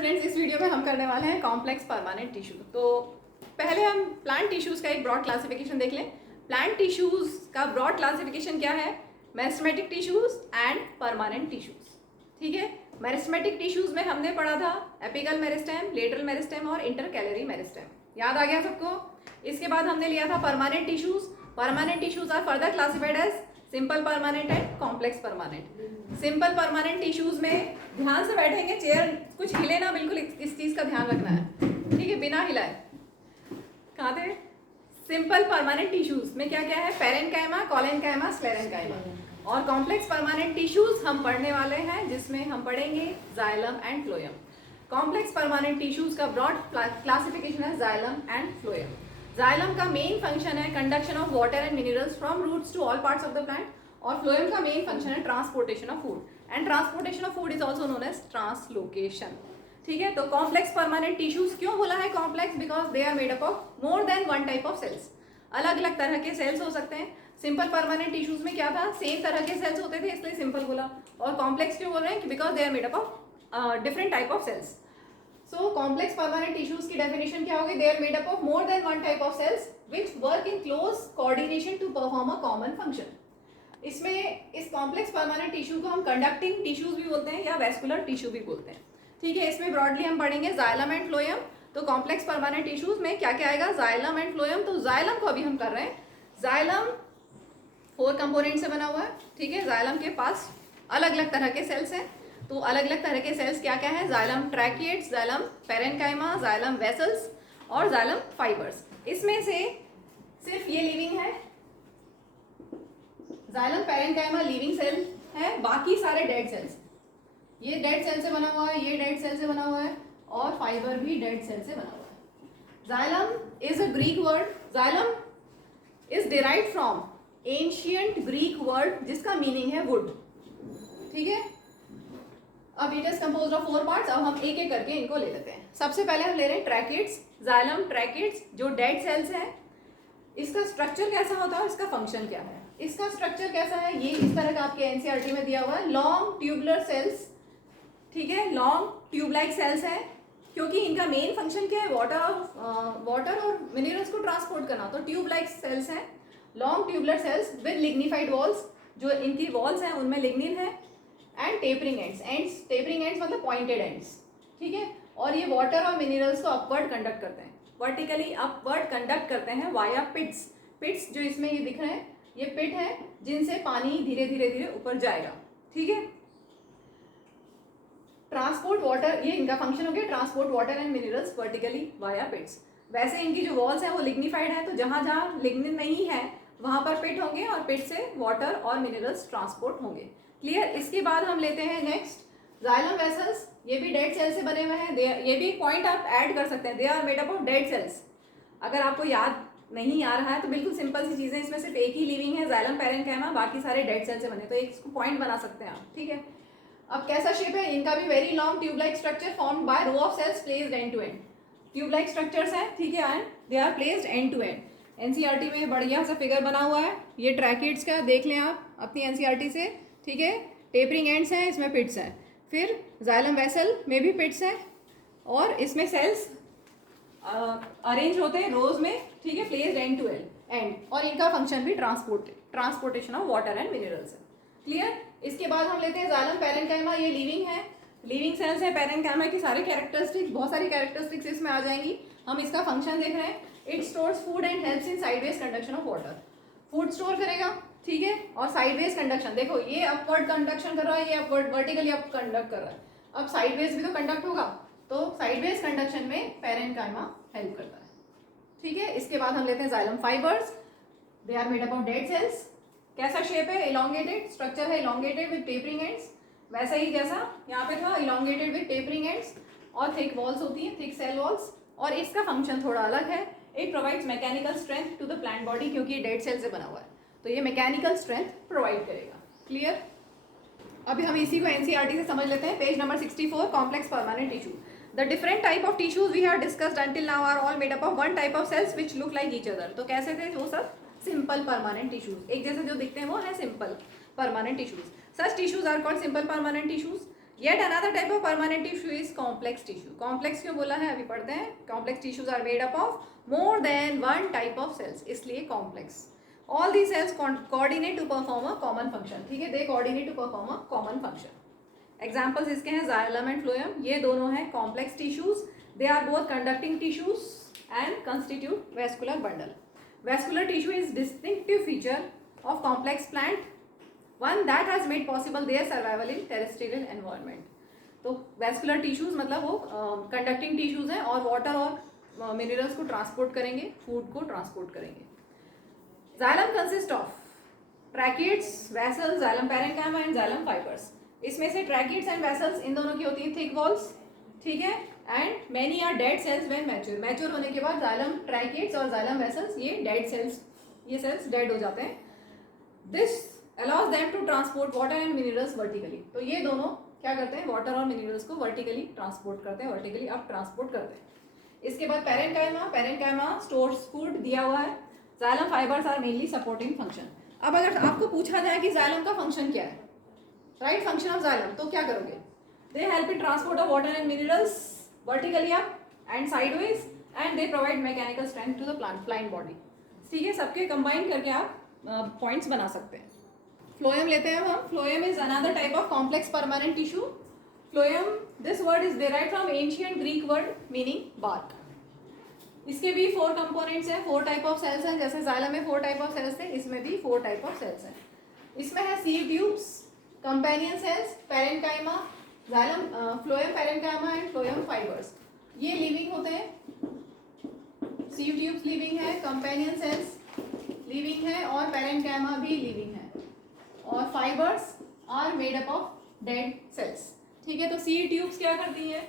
Students, इस video में हम करने वाले हैं कॉम्प्लेक्स परमानेंट टिश्यू। तो पहले हम प्लांट टिश्यूज़ का एक ब्रॉड क्लासिफिकेशन देख लें। प्लांट टिश्यूज़ का ब्रॉड क्लासिफिकेशन क्या है? Meristematic tissues and permanent tissues. ठीक है, मेरिस्टेमेटिक टिश्यूज़ में हमने पढ़ा था एपिकल मेरिस्टेम, लेटरल मेरिस्टेम और इंटरकैलरी मेरिस्टेम। याद आ गया सबको? इसके बाद हमने लिया था permanent tissues. Permanent tissues are further classified as simple permanent and complex permanent. Simple permanent tissues में ध्यान से बैठेंगे, चेयर कुछ हिले ना, बिल्कुल इस चीज का ध्यान रखना है, ठीक है, बिना हिलाए। कहाँ थे? सिंपल परमानेंट टिश्यूज में क्या क्या है? Parenchyma, collenchyma, sclerenchyma. और कॉम्प्लेक्स परमानेंट टिश्यूज हम पढ़ने वाले हैं जिसमें हम पढ़ेंगे xylem and phloem. Complex permanent tissues का ब्रॉड क्लासिफिकेशन है जाइलम एंड फ्लोएम। जाइलम का मेन फंक्शन है conduction of water and minerals from roots to all parts of the plant, और फ्लोएम का मेन फंक्शन है transportation of food, and transportation of food is also known as translocation. ठीक है, तो complex permanent tissues क्यों बोला है complex? Because they are made up of more than one type of cells. अलग अलग तरह के सेल्स हो सकते हैं। सिंपल परमानेंट टिश्यूज में क्या था? सेम तरह के सेल्स होते थे, इसलिए सिंपल बोला। और कॉम्प्लेक्स क्यों बोल रहे हैं? Because they are made up of different type of cells. So complex permanent tissues की डेफिनेशन क्या होगी? They are made up of more than one type of cells which work in close coordination to perform a common function। इसमें इस complex permanent tissue को हम conducting tissues भी बोलते हैं या वेस्कुलर टिश्यू भी बोलते हैं। ठीक है, इसमें ब्रॉडली हम पढ़ेंगे जाइलम एंड फ्लोएम। तो कॉम्प्लेक्स परमानेंट टिश्यूज में क्या क्या आएगा? Xylem and phloem. तो जाइलम को अभी हम कर रहे हैं। जाइलम 4 कंपोनेंट से बना हुआ है। ठीक है, जाइलम के पास अलग अलग तरह के सेल्स हैं। तो अलग अलग तरह के सेल्स क्या क्या है? Xylem tracheids, xylem parenchyma, xylem vessels और जाइलम फाइबर्स। इसमें से सिर्फ ये लिविंग है, जाइलम पेरेन्काइमा लिविंग सेल है, बाकी सारे डेड सेल्स। ये डेड सेल से बना हुआ है, ये डेड सेल से बना हुआ है, और फाइबर भी डेड सेल से बना हुआ है। Xylem is a Greek word. Xylem is derived from ancient Greek word जिसका मीनिंग है वुड। ठीक है, अब it is composed of 4 parts. अब हम एक एक करके इनको ले लेते हैं। सबसे पहले हम ले रहे हैं ट्रैकिएट्स। जाइलम ट्रैकिएट्स जो डेड सेल्स हैं, इसका स्ट्रक्चर कैसा होता है, इसका फंक्शन क्या है? इसका स्ट्रक्चर कैसा है? ये इस तरह का आपके एनसीईआरटी में दिया हुआ है, लॉन्ग ट्यूबुलर सेल्स। ठीक है, लॉन्ग ट्यूब लाइक सेल्स है, क्योंकि इनका मेन फंक्शन क्या है? वाटर और मिनरल्स को ट्रांसपोर्ट करना। तो ट्यूब लाइक सेल्स हैं, long tubular cells with lignified walls. जो इनकी वॉल्स हैं उनमें लिग्निन है, and tapering ends tapering ends मतलब पॉइंटेड एंड्स। ठीक है, और ये वाटर और मिनरल्स को अपवर्ड कंडक्ट करते हैं, वर्टिकली अपवर्ड कंडक्ट करते हैं वाया पिट्स। पिट्स जो इसमें ये दिख रहे हैं, ये पिट है जिनसे पानी धीरे धीरे धीरे ऊपर जाएगा। ठीक है, ट्रांसपोर्ट वाटर, ये इनका फंक्शन हो गया, transport water and minerals vertically via pits. वैसे इनकी जो वॉल्स है वो लिग्निफाइड है, तो जहां जहां लिग्निन नहीं है वहां पर पिट होंगे और पिट से वाटर और मिनरल्स ट्रांसपोर्ट होंगे। क्लियर? इसके बाद हम लेते हैं नेक्स्ट जाइलम वेसल्स। ये भी डेड सेल से बने हुए हैं। ये भी पॉइंट आप ऐड कर सकते हैं, they are made up of dead cells. अगर आपको याद नहीं आ रहा है तो बिल्कुल सिंपल सी चीज़ें, इसमें सिर्फ एक ही लिविंग है जाइलम पेरेन्काइमा, बाकी सारे डेड सेल से बने, तो एक इसको पॉइंट बना सकते हैं आप। ठीक है, अब कैसा शेप है इनका? भी very long tube like structure formed by row of cells placed end to end. Tube like structures हैं, ठीक है, and they are placed end to end. NCERT में बढ़िया सा फिगर बना हुआ है, ये ट्रैकिएट्स का देख लें आप अपनी एनसीईआरटी से। ठीक है, टेपरिंग एंड्स हैं, इसमें पिट्स हैं। फिर जाइलम वेसल में भी पिट्स हैं, और इसमें सेल्स अरेंज होते हैं रोज में। ठीक है, प्लेस्ड एंड टू एंड, और इनका फंक्शन भी transportation of water and minerals है। क्लियर? इसके बाद हम लेते हैं जाइलम पेरेन्काइमा। ये लिविंग है, लिविंग सेल्स है पेरेन्काइमा की। सारे कैरेक्टरिस्टिक्स, बहुत सारी कैरेक्टरिस्टिक्स इसमें आ जाएंगी। हम इसका फंक्शन देख रहे हैं। It stores food and helps in sideways conduction of water. Food store करेगा, ठीक है, और साइडवेज कंडक्शन, देखो ये अपवर्ड कंडक्शन कर रहा है, ये अपवर्ड वर्टिकली अप कंडक्ट कर रहा है। अब साइडवेज भी तो कंडक्ट होगा, तो साइडवेज कंडक्शन में पेरेन्काइमा हेल्प करता है। ठीक है, इसके बाद हम लेते हैं xylem fibres. They are made up of dead cells. कैसा शेप है? इलोंगेटेड स्ट्रक्चर है, इलोंगेटेड विद टेपरिंग एंड्स, वैसा ही जैसा यहाँ पे था, इलोंगेटेड विद टेपरिंग एंड्स, और थिक वॉल्स होती हैं, थिक सेल वॉल्स। और इसका फंक्शन थोड़ा अलग है, it provides mechanical strength to the plant body, क्योंकि ये डेड सेल से बना हुआ है, तो ये मैकेनिकल स्ट्रेंथ प्रोवाइड करेगा। क्लियर? अभी हम इसी को एनसीईआरटी से समझ लेते हैं। Page number 64, complex permanent tissue. The different type of tissues we have discussed until now are all made up of one type of cells which look like each other. तो कैसे थे वो सब? सिंपल परमानेंट टिश्यूज, एक जैसे जो दिखते हैं वो है simple permanent tissues. Such tissues are called simple permanent tissues. Yet another type of permanent tissue is complex tissue. Complex क्यों बोला है अभी पढ़ते हैं. Complex tissues are made up of more than one type of cells, इसलिए complex. All these cells coordinate to perform a common function. ठीक है, they coordinate to perform a common function. Examples इसके हैं xylem and phloem. ये दोनों हैं complex tissues. They are both conducting tissues and constitute vascular bundle. Vascular tissue is distinctive feature of complex plant. One that has made possible their survival in terrestrial environment. तो vascular tissues मतलब वो conducting tissues हैं और water और minerals को transport करेंगे, food को transport करेंगे. Xylem consists of tracheids, vessels, xylem parenchyma and xylem fibers. इसमें से tracheids and vessels इन दोनों की होती हैं thick walls, ठीक है, and many are dead cells when mature. Mature होने के बाद xylem tracheids और xylem vessels ये dead cells, ये cells dead हो जाते हैं. This allows them to transport water and minerals vertically. तो ये दोनों क्या करते हैं, वाटर और मिनरल्स को वर्टिकली ट्रांसपोर्ट करते हैं, वर्टिकली अप ट्रांसपोर्ट करते हैं. इसके बाद पेरेनकाइमा स्टोर्स फूड दिया हुआ है. Xylem fibres are mainly supporting function. अब अगर आपको पूछा जाए कि जाइलम का फंक्शन क्या है, राइट फंक्शन ऑफ जाइलम, तो क्या करोगे. They help in transport of water and minerals vertically up and sideways and they provide mechanical strength to the plant body. ठीक है, सबके कंबाइन करके आप पॉइंट्स बना सकते हैं. फ्लोएम लेते हैं हम. Phloem is another type of complex permanent tissue. Phloem, this word is derived from ancient Greek word meaning bark. इसके भी 4 कंपोनेंट्स हैं, 4 टाइप ऑफ सेल्स हैं. जैसे जाइलम में 4 टाइप ऑफ सेल्स थे, इसमें भी 4 टाइप ऑफ सेल्स हैं. इसमें है sieve tubes, companion cells, parenchyma, xylem, phloem parenchyma and phloem fibres. ये लिविंग होते हैं. सीव ट्यूब्स लिविंग है, कंपेनियन सेल्स लिविंग है और पेरेनकाइमा भी लिविंग है. और fibres are made up of dead cells. ठीक है, तो सी ट्यूब्स क्या करती हैं,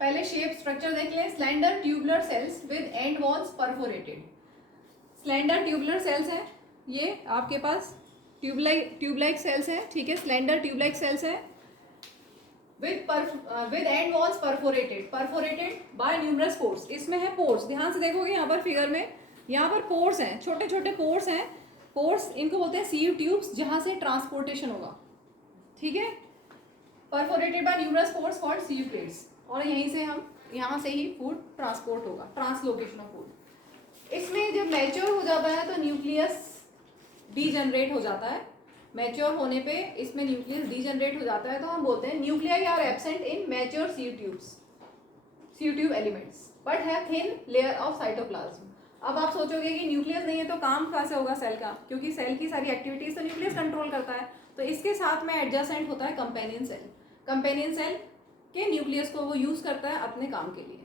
पहले शेप स्ट्रक्चर देख लें. Slender tubular cells with and walls perforated. Slender tubular cells हैं, ये आपके पास ट्यूबलाइक सेल्स हैं. ठीक है, स्लेंडर ट्यूबलाइक सेल्स है with and walls perforated by numerous pores. इसमें है पोर्स, ध्यान से देखोगे यहाँ पर फिगर में, यहाँ पर पोर्स हैं, छोटे छोटे पोर्स हैं. पोर्स इनको बोलते हैं सीव ट्यूब्स, जहाँ से ट्रांसपोर्टेशन होगा. ठीक है, perforated by numerous pores called sieve plates. और यहीं से हम यहाँ से ही फूड ट्रांसपोर्ट होगा, ट्रांसलोकेशन ऑफ फूड. इसमें जब मैच्योर हो जाता है तो न्यूक्लियस डीजनरेट हो जाता है. मैच्योर होने पे इसमें न्यूक्लियस डीजनरेट हो जाता है, तो हम बोलते हैं nuclei are absent in mature sieve tubes, sieve tube elements, but have thin layer of cytoplasm. अब आप सोचोगे कि न्यूक्लियस नहीं है तो काम कहाँ से होगा सेल का, क्योंकि सेल की सारी एक्टिविटीज तो न्यूक्लियस कंट्रोल करता है. तो इसके साथ में एडजेसेंट होता है कंपेनियन सेल. कंपेनियन सेल के न्यूक्लियस को वो यूज करता है अपने काम के लिए.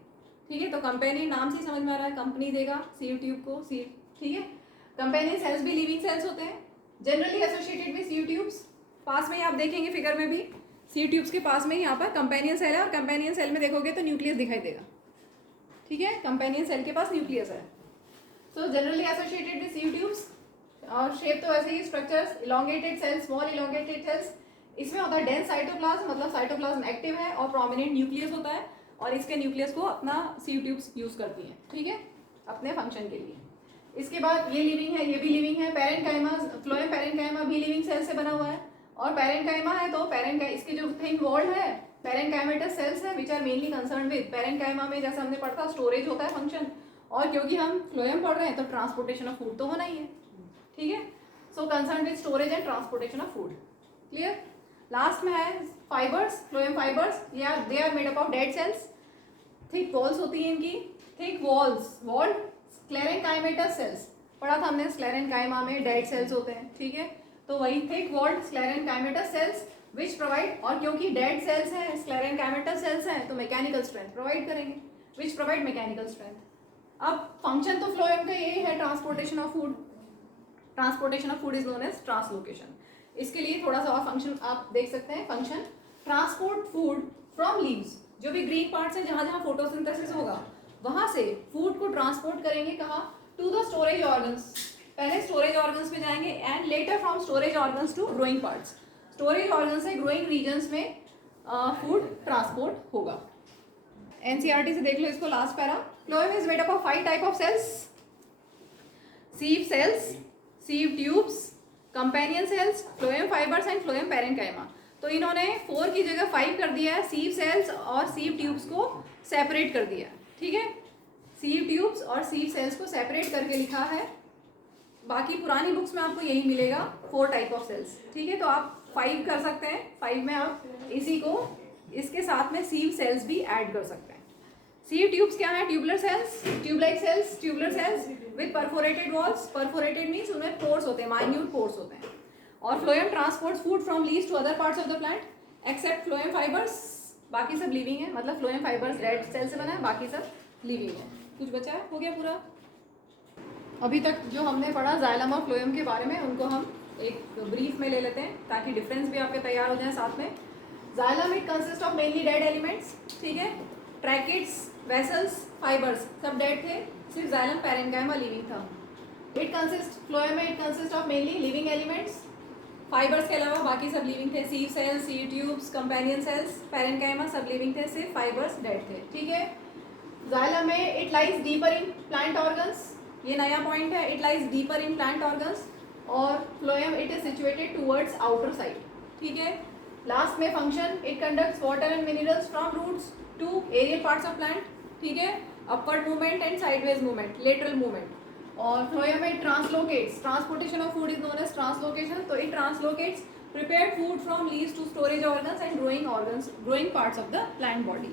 ठीक है, तो कंपेनियन नाम से समझ में आ रहा है, कंपनी देगा सीव ट्यूब को सीव. ठीक है, कंपेनियन सेल्स भी लिविंग सेल्स होते हैं, generally associated with sieve tubes. पास में ही आप देखेंगे फिगर में भी सीव ट्यूब्स के पास में ही यहाँ पर कंपेनियन सेल है, और कंपेनियन सेल में देखोगे तो न्यूक्लियस दिखाई देगा. ठीक है, कंपेनियन सेल के पास न्यूक्लियस है. So generally associated with sieve tubes. और शेप तो ऐसे ही structures, elongated cells, small elongated cells. इसमें होता है डेंस साइटोप्लाज्म, मतलब साइटोप्लाज्म एक्टिव है, और प्रोमिनेंट न्यूक्लियस होता है, और इसके न्यूक्लियस को अपना सीव ट्यूब्स यूज करती हैं. ठीक है, अपने फंक्शन के लिए. इसके बाद ये लिविंग है, ये भी लिविंग है. पेरेनकाइमा, फ्लोएम पेरेनकाइमा भी लिविंग सेल से बना हुआ है. और पेरेनकाइमा है तो इसके जो थिन वॉल्ड है पेरेनकाइमेटस सेल्स है which are mainly concern with. Parenchyma में जैसे हमने पढ़ा था स्टोरेज होता है फंक्शन, और क्योंकि हम फ्लोएम पढ़ रहे हैं तो ट्रांसपोर्टेशन ऑफ फूड तो होना ही है. ठीक है, so concern with storage and transportation of food. Clear. Last में है fibres, phloem fibres. They are made up of dead cells. Thick walls होती हैं इनकी, thick walls, walled sclerenchymatous cells पढ़ा था हमने. स्क्लेरेनकाइमा में डेड सेल्स होते हैं. ठीक है, तो वही thick walled sclerenchymatous cells which provide, और क्योंकि डेड सेल्स हैं, स्क्लेरेनकाइमेटस सेल्स हैं, तो मैकेनिकल स्ट्रेंथ प्रोवाइड करेंगे, विच प्रोवाइड मैकेनिकल स्ट्रेंथ. अब फंक्शन तो फ्लोएम का यही है, transportation of food. Transportation of food is known as translocation. इसके लिए थोड़ा सा और फंक्शन आप देख सकते हैं. Function transport food from leaves, जो भी ग्रीन पार्ट्स हैं जहाँ जहाँ फोटोसिंथेसिस होगा वहाँ से फूड को ट्रांसपोर्ट करेंगे कहाँ, टू द स्टोरेज ऑर्गन्स. पहले स्टोरेज ऑर्गन्स में जाएंगे and later from storage organs to growing parts. Storage organ से ग्रोइंग रीजन्स में फूड ट्रांसपोर्ट होगा. एनसीईआरटी से देख लो इसको, last para. Phloem is made up of 5 type of cells: sieve cells, sieve tubes, companion cells, phloem fibres and phloem parenchyma. तो इन्होंने 4 की जगह 5 कर दिया है, सीव सेल्स और सीव ट्यूब्स को सेपरेट कर दिया, ठीक है। सीव ट्यूब्स और सीव सेल्स को सेपरेट करके लिखा है। बाकी पुरानी बुक्स में आपको यही मिलेगा, 4 टाइप ऑफ सेल्स, ठीक है। तो आप 5 कर सकते हैं, 5 में आप इसी को इसके साथ में सीव सेल्स भी ऐड कर सकते हैं। सीव ट्यूब्स क्या है? Tubular cells, tubelike cells, tubular cells with perforated walls. Perforated means उनमें पोर्स होते हैं, माइन्यूट पोर्स होते हैं। और phloem transports food from leaves to other parts of the plant except phloem fibres. बाकी सब लिविंग है, मतलब फ्लोएम फाइबर्स रेड सेल से बना है, बाकी सब लिविंग है। कुछ बचा है? हो गया पूरा। अभी तक जो हमने पढ़ा जाइलम और फ्लोएम के बारे में, उनको हम एक ब्रीफ में ले लेते हैं ताकि डिफरेंस भी आपके तैयार हो जाए साथ में। Xylem it consist of mainly dead elements, ठीक है। ट्रैकेट्स, वेसल्स, फाइबर्स सब डेड थे, सिर्फ जाइलम पैरेन्काइमा लिविंग था। इट कंसिस्ट, फ्लोएम में it consist of mainly living elements, fibres के अलावा बाकी सब लिविंग थे। Sieve cells, sieve tubes, companion cells, parenchyma सब लिविंग थे, सिर्फ फाइबर्स डेड थे, ठीक है। जाइलम में it lies deeper in plant organs, ये नया पॉइंट है, it lies deeper in plant organs. और phloem it is situated towards outer side, ठीक है। लास्ट में function, it conducts water and minerals from roots to aerial parts of plant, ठीक है। Upward movement and sideways movement, lateral movement. और phloem में translocates, transportation of food is known as translocation. तो it translocates prepared food from leaves to storage organs and growing organs, growing parts of the plant body.